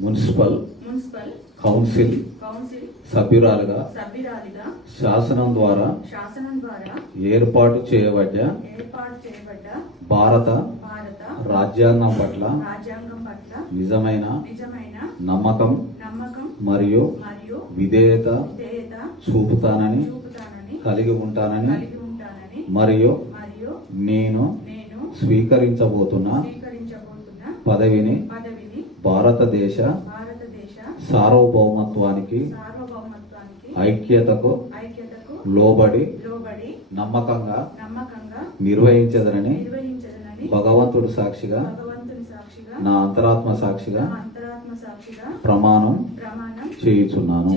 Municipal municipal council సభ్యురాలుగా సభ్యురాలిగా శాసనం ద్వారా ఏర్పాటు చేయబడ్డ భారత రాజ్యాంగం పట్ల నిజమైన నమ్మకం మరియు విధేయత చూపుతానని కలిగి ఉంటానని మరియు నేను నేను స్వీకరించబోతున్న పదవిని భారతదేశ సార్వభౌమత్వానికి ఐక్యతకు లోబడి నమ్మకంగా నిర్వహించదనని భగవంతుడు సాక్షిగా నా అంతరాత్మ సాక్షిగా ప్రమాణం చేయుచున్నాను.